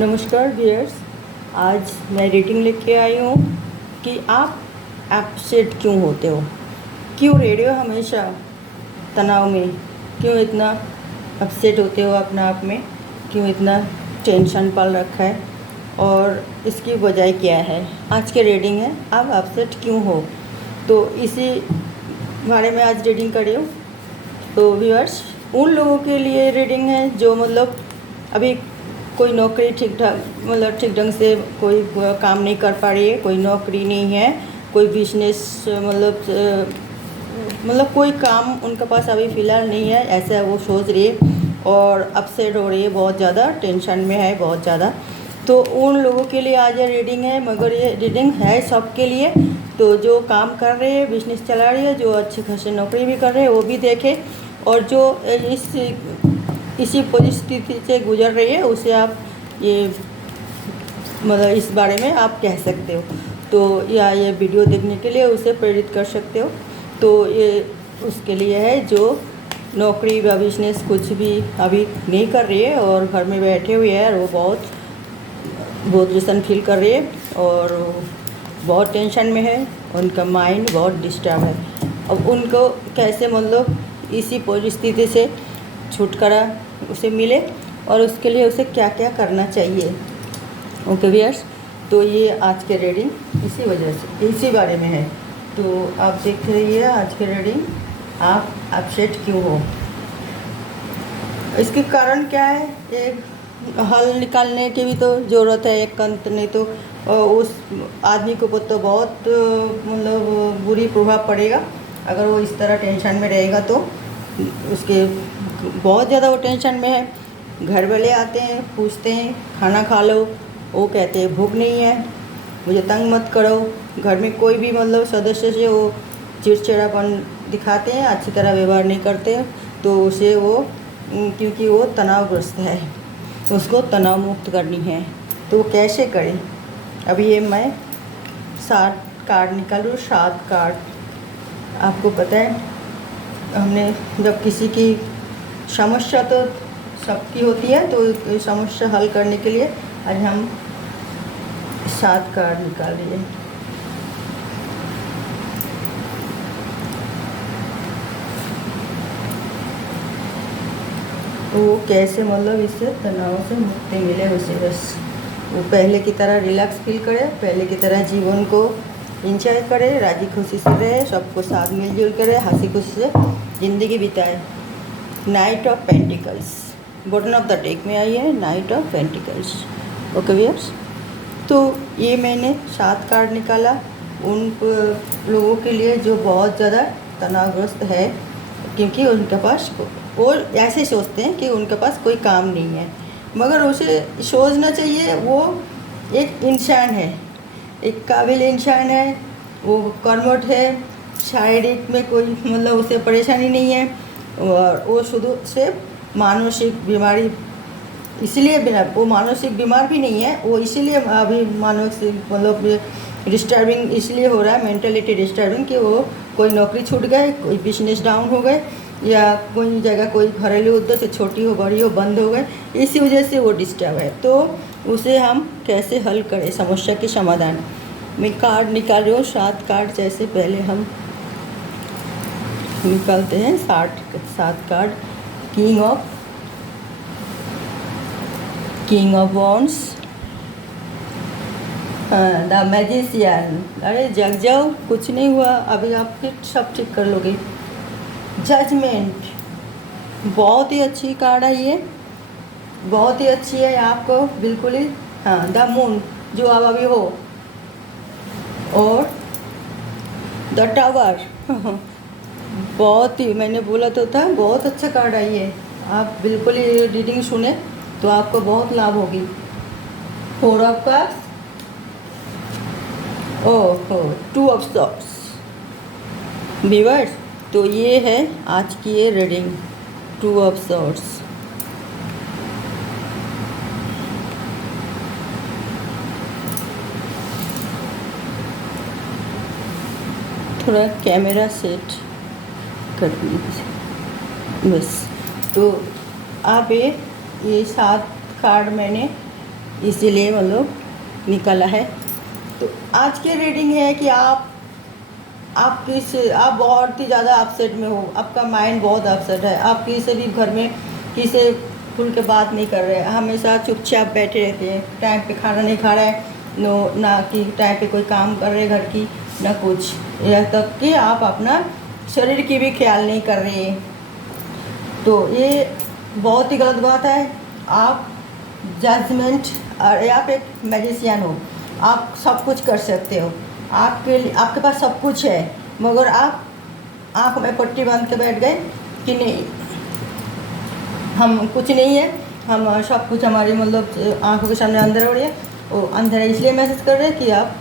नमस्कार व्यूअर्स। आज मैं रीडिंग लेके आई हूँ कि आप अपसेट क्यों होते हो, क्यों रेडियो हमेशा तनाव में, क्यों इतना अपसेट होते हो अपने आप में, क्यों इतना टेंशन पाल रखा है और इसकी वजह क्या है। आज के रीडिंग है आप अपसेट क्यों हो, तो इसी बारे में आज रीडिंग कर रही हूँ। तो व्यूअर्स, उन लोगों के लिए रीडिंग है जो मतलब अभी कोई नौकरी ठीक ढंग से कोई काम नहीं कर पा रही है, कोई नौकरी नहीं है, कोई बिजनेस मतलब कोई काम उनके पास अभी फ़िलहाल नहीं है, ऐसा वो सोच रही है और अपसेट हो रही है, बहुत ज़्यादा टेंशन में है, बहुत ज़्यादा। तो उन लोगों के लिए आज ये रीडिंग है, मगर ये रीडिंग है सबके लिए। तो जो काम कर रहे हैं, बिजनेस चला रही है, जो अच्छी खासी नौकरी भी कर रहे हैं वो भी देखें, और जो इसी परिस्थिति से गुजर रही है उसे आप ये मतलब इस बारे में आप कह सकते हो, तो या ये वीडियो देखने के लिए उसे प्रेरित कर सकते हो। तो ये उसके लिए है जो नौकरी या बिजनेस कुछ भी अभी नहीं कर रही है और घर में बैठे हुए हैं, और वो बहुत डिप्रेशन फील कर रही है और बहुत टेंशन में है, उनका माइंड बहुत डिस्टर्ब है। अब उनको कैसे मतलब इसी परिस्थिति से छुटकारा उसे मिले और उसके लिए उसे क्या क्या करना चाहिए। ओके व्यूअर्स, तो ये आज के रीडिंग इसी वजह से इसी बारे में है। तो आप देख रहिए आज के रीडिंग, आप अपसेट क्यों हो, इसके कारण क्या है, एक हल निकालने की भी तो ज़रूरत है, एक अंत नहीं तो उस आदमी के ऊपर तो बहुत मतलब बुरी प्रभाव पड़ेगा अगर वो इस तरह टेंशन में रहेगा। तो उसके बहुत ज़्यादा वो टेंशन में है। घर वाले आते हैं, पूछते हैं खाना खा लो, वो कहते हैं भूख नहीं है, मुझे तंग मत करो। घर में कोई भी मतलब सदस्य से वो चिड़चिड़ापन दिखाते हैं, अच्छी तरह व्यवहार नहीं करते, तो उसे वो क्योंकि वो तनावग्रस्त है, तो उसको तनाव मुक्त करनी है, तो वो कैसे करें। अभी ये मैं 7 कार्ड निकालूँ, 7 कार्ड। आपको पता है हमने जब किसी की समस्या तो सबकी होती है, तो समस्या हल करने के लिए आज हम 7 कार्ड निकाल लिए। तो वो कैसे मतलब इससे तनाव से मुक्ति मिले, उसे बस वो पहले की तरह रिलैक्स फील करे, पहले की तरह जीवन को इंजॉय करे, राजी खुशी से रहे, सबको साथ मिलजुल करे, हंसी खुशी से ज़िंदगी बिताए। Night of pentacles bottom of the deck में आई है, night of pentacles. Okay viewers, तो ये मैंने 7 कार्ड निकाला उन लोगों के लिए जो बहुत ज़्यादा तनावग्रस्त है, क्योंकि उनके पास वो ऐसे सोचते हैं कि उनके पास कोई काम नहीं है, मगर उसे सोचना चाहिए वो एक इंसान है, एक काबिल इंसान है, वो कर्मठ है, शारीरिक में कोई मतलब उसे परेशानी नहीं है, और वो शुरू से मानसिक बीमारी इसलिए बिना वो मानसिक बीमार भी नहीं है, वो इसीलिए अभी मानसिक मतलब डिस्टर्बिंग इसलिए हो रहा है, मेंटलिटी डिस्टर्बिंग, कि वो कोई नौकरी छूट गए, कोई बिजनेस डाउन हो गए, या कोई जगह कोई घरेलू उद्योग से छोटी हो बड़ी हो बंद हो गए, इसी वजह से वो डिस्टर्ब है। तो उसे हम कैसे हल करें, समस्या के समाधान। मैं कार्ड निकाल रही हूँ 7 कार्ड, जैसे पहले हम निकालते हैं 7 card. King of wands, the magician, अरे जग जाओ, कुछ नहीं हुआ, अभी आप फिर सब ठीक कर लोगे। जजमेंट, बहुत ही अच्छी कार्ड है ये, बहुत ही अच्छी है, आपको बिल्कुल ही। हाँ, द मून, जो आप अभी हो, और द टावर बहुत ही, मैंने बोला तो था, बहुत अच्छा कार्ड आई है। आप बिल्कुल ही रीडिंग सुने तो आपको बहुत लाभ होगी। 4 of cups, oh 2 of swords. Viewers, तो ये है आज की ये रीडिंग, 2 ऑफ सॉर्ड्स। थोड़ा कैमरा सेट कर दीजिए बस। तो आप ये 7 कार्ड मैंने इसीलिए मतलब निकला है। तो आज की रीडिंग है कि आप बहुत ही ज़्यादा अपसेट में हो, आपका माइंड बहुत अपसेट है, आप किसी भी घर में किसी खुल के बात नहीं कर रहे, हमेशा चुपचाप बैठे रहते हैं, टाइम पे खाना नहीं खा रहे, ना कि टाइम पे कोई काम कर रहे घर की, ना कुछ, यहाँ तक कि आप अपना शरीर की भी ख्याल नहीं कर रहे हैं। तो ये बहुत ही गलत बात है। आप जजमेंट और आप एक मैजिशियन हो, आप सब कुछ कर सकते हो, आपके पास सब कुछ है, मगर आप आँख में पट्टी बांध के बैठ गए कि नहीं हम कुछ नहीं है, हम सब कुछ हमारी मतलब आँखों के सामने अंदर हो रही है। वो अंधेरा इसलिए महसूस कर रहे हैं कि आप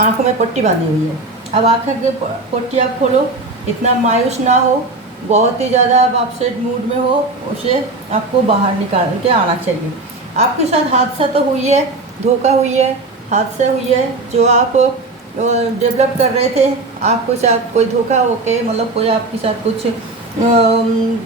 आँखों में पट्टी बांधी हुई है। अब आँखें की पट्टी आप खोलो, इतना मायूस ना हो, बहुत ही ज़्यादा आप अपसेट मूड में हो, उसे आपको बाहर निकाल के आना चाहिए। आपके साथ हादसा तो हुई है, धोखा हुई है, हादसा हुई है, जो आप डेवलप कर रहे थे, आपको साथ कोई धोखा होके मतलब कोई आपके साथ कुछ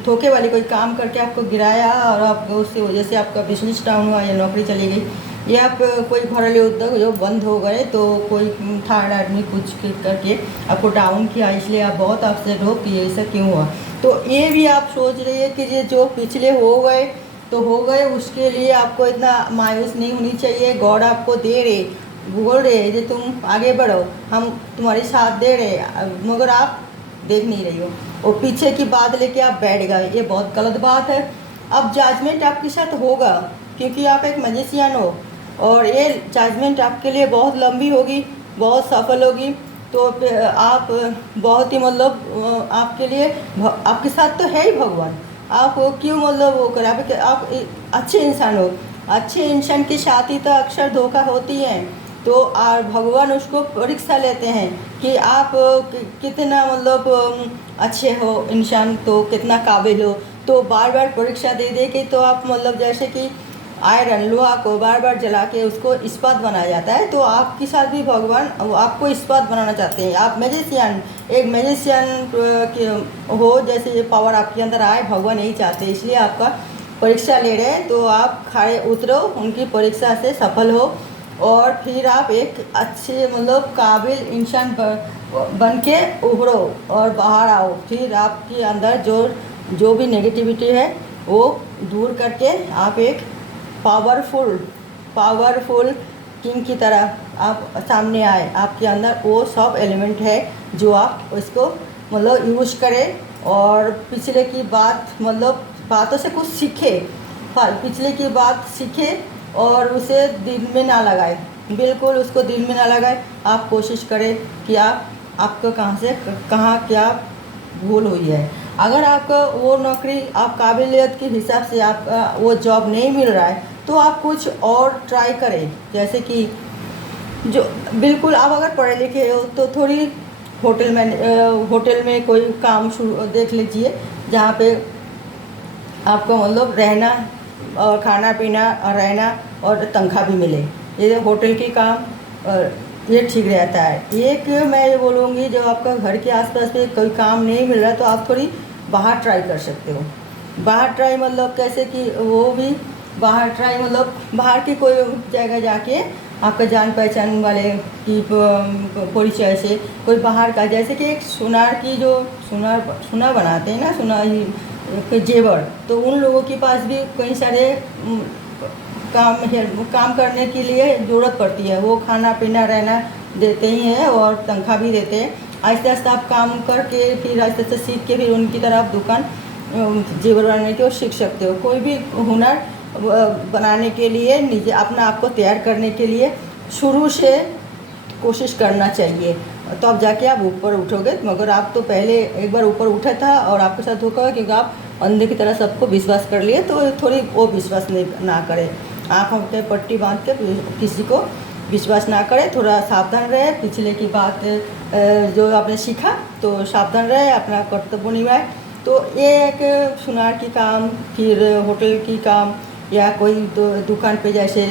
धोखे वाली कोई काम करके आपको गिराया और आपको उसकी वजह से आपका बिजनेस डाउन हुआ या नौकरी चली गई, या आप कोई घरेलू उद्योग जो बंद हो गए, तो कोई थर्ड आदमी कुछ करके आपको डाउन किया, इसलिए आप बहुत अपसेट हो कि ऐसा क्यों हुआ। तो ये भी आप सोच रही है कि ये जो पिछले हो गए तो हो गए, उसके लिए आपको इतना मायूस नहीं होनी चाहिए। गॉड आपको दे रहे, बोल रहे कि तुम आगे बढ़ो, हम तुम्हारे साथ दे रहे, मगर आप देख नहीं रही हो और पीछे की बात लेके आप बैठ गए, ये बहुत गलत बात है। अब जजमेंट आपके साथ होगा क्योंकि आप एक मैजिशियन हो और ये जजमेंट आपके लिए बहुत लंबी होगी, बहुत सफल होगी। तो आप बहुत ही मतलब आपके लिए आपके साथ तो है ही भगवान, आप क्यों मतलब वो करें, आप अच्छे इंसान हो, अच्छे इंसान के साथ ही तो अक्सर धोखा होती है। तो और भगवान उसको परीक्षा लेते हैं कि आप कितना मतलब अच्छे हो इंसान, तो कितना काबिल हो। तो बार बार परीक्षा दे दे के तो आप मतलब जैसे कि आयरन लोहा को बार बार जला के उसको इस्पात बनाया जाता है, तो आपके साथ भी भगवान आपको इस्पात बनाना चाहते हैं। आप मैजिशियन, एक मैजिशियन हो, जैसे ये पावर आपके अंदर आए, भगवान यही चाहते हैं, इसलिए आपका परीक्षा ले रहे हैं। तो आप खड़े उतरो, उनकी परीक्षा से सफल हो और फिर आप एक अच्छे मतलब काबिल इंसान बन के उभरो और बाहर आओ। फिर आपके अंदर जो भी नेगेटिविटी है वो दूर करके आप एक पावरफुल किंग की तरह आप सामने आए। आपके अंदर वो सब एलिमेंट है जो आप उसको मतलब यूज करें और पिछले की बात मतलब बातों से कुछ सीखे, पिछले की बात सीखे और उसे दिल में ना लगाए, बिल्कुल उसको दिल में ना लगाए। आप कोशिश करें कि आपको कहाँ से कहाँ क्या भूल हुई है। अगर आपका वो नौकरी आप काबिलियत के हिसाब से आपका वो जॉब नहीं मिल रहा है, तो आप कुछ और ट्राई करें। जैसे कि जो बिल्कुल आप अगर पढ़े लिखे हो तो थोड़ी होटल में कोई काम शुरू देख लीजिए, जहाँ पे आपको मतलब रहना और खाना पीना और रहना और तनख्वाह भी मिले, ये होटल की काम ये ठीक रहता है। एक मैं ये बोलूँगी, जब आपका घर के आसपास में कोई काम नहीं मिल रहा तो आप थोड़ी बाहर ट्राई कर सकते हो। बाहर ट्राई मतलब कैसे कि वो भी बाहर ट्राई मतलब बाहर की कोई जगह जाके आपका जान पहचान वाले की परिचय से कोई बाहर का, जैसे कि एक सुनार की जो सुना बनाते हैं ना, सुना जेवर, तो उन लोगों के पास भी कई सारे काम करने के लिए ज़रूरत पड़ती है। वो खाना पीना रहना देते ही हैं और तनख्वाह भी देते हैं। आहिस्ते आहिस्ते आप काम करके फिर आहिस्ते आहिस्ते सीख के फिर उनकी तरह आप दुकान जेवर बनाने की और सीख सकते हो। कोई भी हुनर बनाने के लिए निजे अपना आप को तैयार करने के लिए शुरू से कोशिश करना चाहिए, तो अब जाके आप ऊपर उठोगे। मगर आप तो पहले एक बार ऊपर उठा था और आपके साथ धोखा हुआ क्योंकि आप अंधे की तरह सबको विश्वास कर लिए। तो थोड़ी वो विश्वास नहीं ना करें, आँखों के पट्टी बांध के किसी को विश्वास ना करें, थोड़ा सावधान रहे। पिछले की बात जो आपने सीखा तो सावधान रहे, अपना कर्तव्य निभाए। तो ये एक सुनार की काम, फिर होटल की काम, या कोई दुकान पे जैसे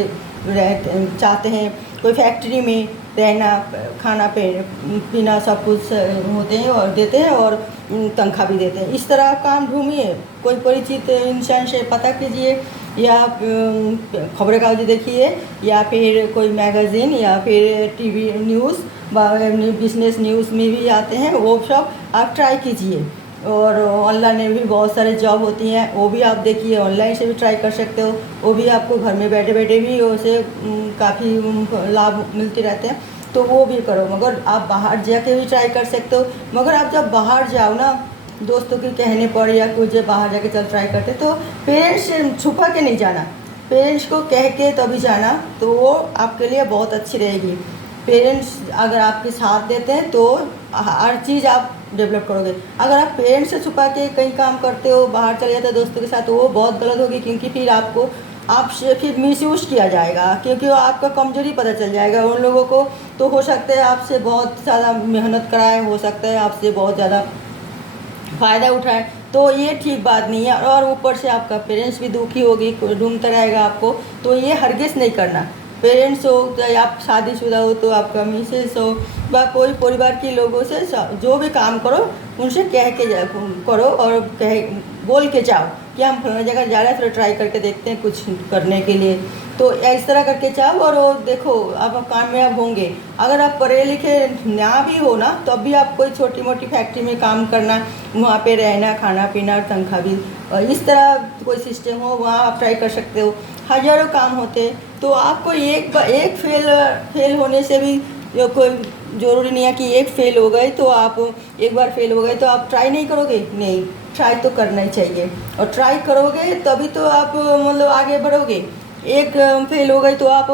चाहते हैं, कोई फैक्ट्री में रहना, खाना पीना सब कुछ होते हैं और देते हैं और तनख्वाह भी देते हैं। इस तरह काम ढूंढिए, कोई परिचित इंसान से पता कीजिए या खबरें कागज देखिए, या फिर कोई मैगज़ीन, या फिर टीवी न्यूज़, बिजनेस न्यूज़ में भी आते हैं, वो सब आप ट्राई कीजिए। और ऑनलाइन में भी बहुत सारे जॉब होती हैं, वो भी आप देखिए, ऑनलाइन से भी ट्राई कर सकते हो। वो भी आपको घर में बैठे बैठे भी उसे काफ़ी लाभ मिलते रहते हैं, तो वो भी करो। मगर आप बाहर जाके भी ट्राई कर सकते हो। मगर आप जब बाहर जाओ ना, दोस्तों के कहने पर या कुछ बाहर जाके चल ट्राई करते, तो पेरेंट्स से छुपा के नहीं जाना, पेरेंट्स को कह के तभी जाना, तो वो आपके लिए बहुत अच्छी रहेगी। पेरेंट्स अगर आपके साथ देते हैं तो हर चीज़ आप डेवलप करोगे। अगर आप पेरेंट्स से छुपा के कहीं काम करते हो, बाहर चले जाते हो दोस्तों के साथ, तो वो बहुत गलत होगी, क्योंकि फिर आपको आपसे फिर मिसयूज़ किया जाएगा, क्योंकि वो आपका कमजोरी पता चल जाएगा उन लोगों को। तो हो सकता है आपसे बहुत ज़्यादा मेहनत कराए, हो सकता है आपसे बहुत ज़्यादा फ़ायदा उठाए, तो ये ठीक बात नहीं है। और ऊपर से आपका पेरेंट्स भी दुखी होगी, ढूंढता रहेगा आपको, तो ये हरगिज़ नहीं करना। पेरेंट्स हो चाहे आप शादीशुदा हो, तो आपका मिसेस हो या कोई परिवार के लोगों से जो भी काम करो उनसे कह के करो, और बोल के जाओ कि हम फलाना जगह जा रहे हैं, थोड़ा ट्राई करके देखते हैं कुछ करने के लिए। तो इस तरह करके जाओ, और वो देखो आप कामयाब होंगे। अगर आप पढ़े लिखे ना भी हो ना, तो अभी आप कोई छोटी मोटी फैक्ट्री में काम करना, वहाँ पे रहना, खाना पीना, तनख्वाह भी, और इस तरह कोई सिस्टम हो, वहाँ आप ट्राई कर सकते हो। हज़ारों काम होते, तो आपको एक फेल होने से भी कोई ज़रूरी नहीं है कि एक फ़ेल हो गए तो आप, एक बार फेल हो गए तो आप ट्राई नहीं करोगे। नहीं, ट्राई तो करना ही चाहिए, और ट्राई करोगे तभी तो आप मतलब आगे बढ़ोगे। एक फेल हो गई तो आप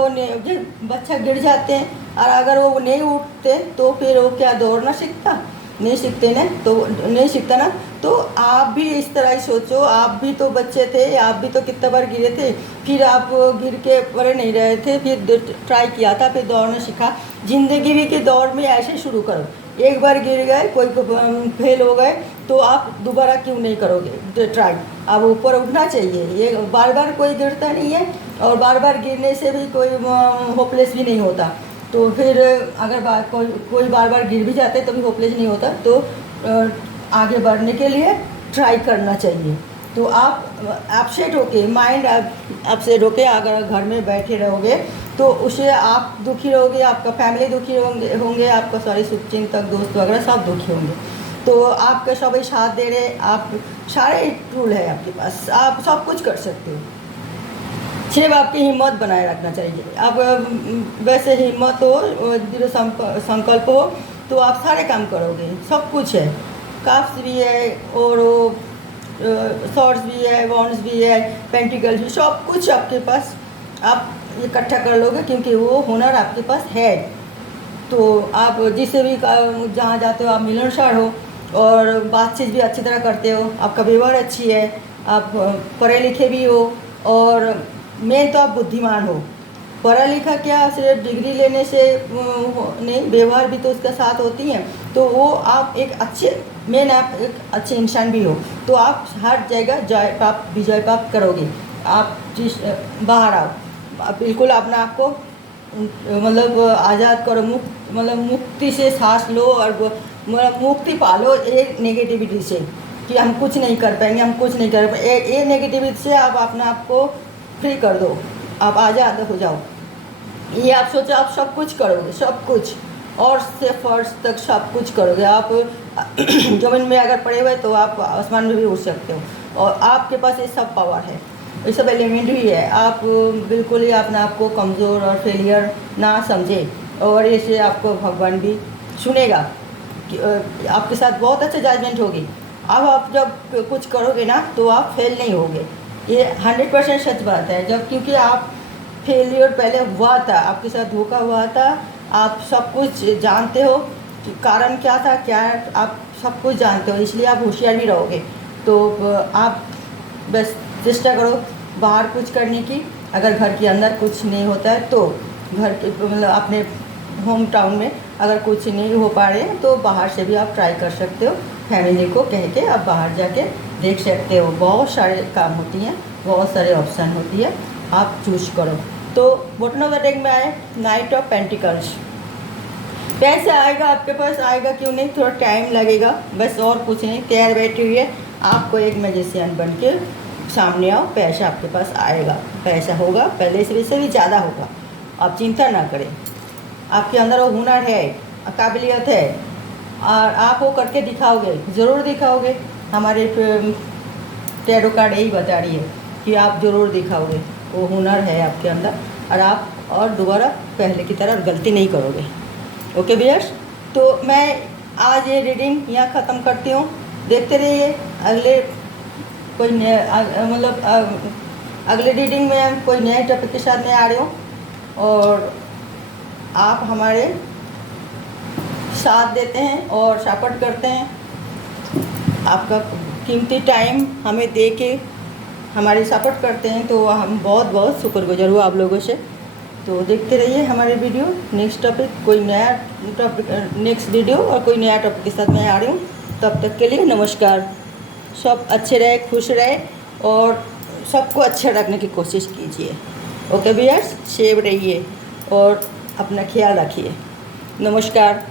बच्चा गिर जाते हैं, और अगर वो नहीं उठते तो फिर वो क्या दौड़ना सीखता, नहीं सीखते ना, तो नहीं सीखता ना। तो आप भी इस तरह ही सोचो, आप भी तो बच्चे थे, आप भी तो कितने बार गिरे थे, फिर आप गिर के पड़े नहीं रहे थे, फिर ट्राई किया था, फिर दौड़ना सीखा। ज़िंदगी भी के दौड़ में ऐसे शुरू करो। एक बार गिर गए, कोई फेल हो गए, तो आप दोबारा क्यों नहीं करोगे ट्राई। अब ऊपर उठना चाहिए, ये बार बार कोई गिरता नहीं है, और बार बार गिरने से भी कोई होपलेस भी नहीं होता। तो फिर अगर कोई बार बार गिर भी जाते तो भी होपलेस नहीं होता। तो आगे बढ़ने के लिए ट्राई करना चाहिए। तो आप अपसेट होके, माइंड अपसेट होके अगर घर में बैठे रहोगे, तो उसे आप दुखी रहोगे, आपका फैमिली दुखी होंगे, आपका सारे शुभचिंतक दोस्त वगैरह सब दुखी होंगे। तो आपके सभी साथ दे रहे, आप सारे टूल है आपके पास, आप सब कुछ कर सकते हो। सिर्फ आपकी हिम्मत बनाए रखना चाहिए। आप वैसे हिम्मत हो, दृढ़ संकल्प हो, तो आप सारे काम करोगे। सब कुछ है, काफ्स भी है, और शॉर्ट्स भी है, वॉन्ड्स भी है, पेंटिकल्स भी, सब कुछ आपके पास आप इकट्ठा कर लोगे, क्योंकि वो हुनर आपके पास है। तो आप जिससे भी जहाँ जाते हो आप मिलनसार हो, और बातचीत भी अच्छी तरह करते हो, आपका व्यवहार अच्छी है, आप पढ़े लिखे भी हो, और मेन तो आप बुद्धिमान हो। पढ़ा लिखा क्या सिर्फ डिग्री लेने से नहीं, व्यवहार भी तो उसका साथ होती है। तो वो आप एक अच्छे मेन, आप एक अच्छे इंसान भी हो, तो आप हर जगह विजय प्राप्त करोगे। आप जिस बाहर आओ, बिल्कुल अपना आपको मतलब आज़ाद करो, मतलब मुक्ति से सांस लो, और मतलब मुक्ति पालो एक नेगेटिविटी से, कि हम कुछ नहीं कर पाएंगे, हम कुछ नहीं कर पाएंगे, ये नेगेटिविटी से आप अपने आप को फ्री कर दो, आप आज़ाद हो जाओ। ये आप सोचो, आप सब कुछ करोगे, सब कुछ, और से फर्श तक सब कुछ करोगे। आप ज़मीन में अगर पड़े हुए तो आप आसमान में भी उड़ सकते हो, और आपके पास ये सब पावर है, ये सब एलिमेंट भी है। आप बिल्कुल ही अपने आप को कमज़ोर और फेलियर ना समझे, और इसे आपको भगवान भी सुनेगा कि आपके साथ बहुत अच्छे जजमेंट होगी। अब आप जब कुछ करोगे ना, तो आप फेल नहीं होगे, ये 100% सच बात है। जब क्योंकि आप फेलियर पहले हुआ था, आपके साथ धोखा हुआ था, आप सब कुछ जानते हो कि कारण क्या था, क्या आप सब कुछ जानते हो, इसलिए आप होशियार भी रहोगे। तो आप बस चेष्टा करो बाहर कुछ करने की। अगर घर के अंदर कुछ नहीं होता है, तो घर के मतलब अपने होम टाउन में अगर कुछ नहीं हो पा रहे हैं, तो बाहर से भी आप ट्राई कर सकते हो। फैमिली को कह के आप बाहर जाके देख सकते हो, बहुत सारे काम होती हैं, बहुत सारे ऑप्शन होती है, आप चूज करो। तो बॉटम ऑफ द डेक में आए नाइट ऑफ पेंटिकल्स। पैसे आएगा आपके पास, आएगा क्यों नहीं, थोड़ा टाइम लगेगा बस, और कुछ नहीं। तैयार बैठी हुई है, आपको एक मैजिशियन बन के सामने आओ, पैसा आपके पास आएगा, पैसा होगा, पहले से भी ज़्यादा होगा। आप चिंता ना करें, आपके अंदर वो हुनर है, काबिलियत है और आप वो करके दिखाओगे, ज़रूर दिखाओगे। हमारे टैरो कार्ड यही बता रही है कि आप ज़रूर दिखाओगे, वो हुनर है आपके अंदर और आप और दोबारा पहले की तरह गलती नहीं करोगे। ओके व्यूअर्स, तो मैं आज ये रीडिंग यहाँ ख़त्म करती हूँ। देखते रहिए अगले कोई अगले रीडिंग में कोई नए टॉपिक के साथ मैं आ रही हूँ और आप हमारे साथ देते हैं और सपोर्ट करते हैं। आपका कीमती टाइम हमें दे के हमारी सपोर्ट करते हैं, तो हम बहुत बहुत शुक्रगुजार हुआ आप लोगों से। तो देखते रहिए हमारे वीडियो। नेक्स्ट टॉपिक कोई नया टॉपिक, नेक्स्ट वीडियो और कोई नया टॉपिक के साथ मैं आ रही हूँ। तब तक के लिए नमस्कार। सब अच्छे रहे, खुश रहे और सबको अच्छा रखने की कोशिश कीजिए। ओके व्यूअर्स, सेफ रहिए और अपना ख्याल रखिए। नमस्कार।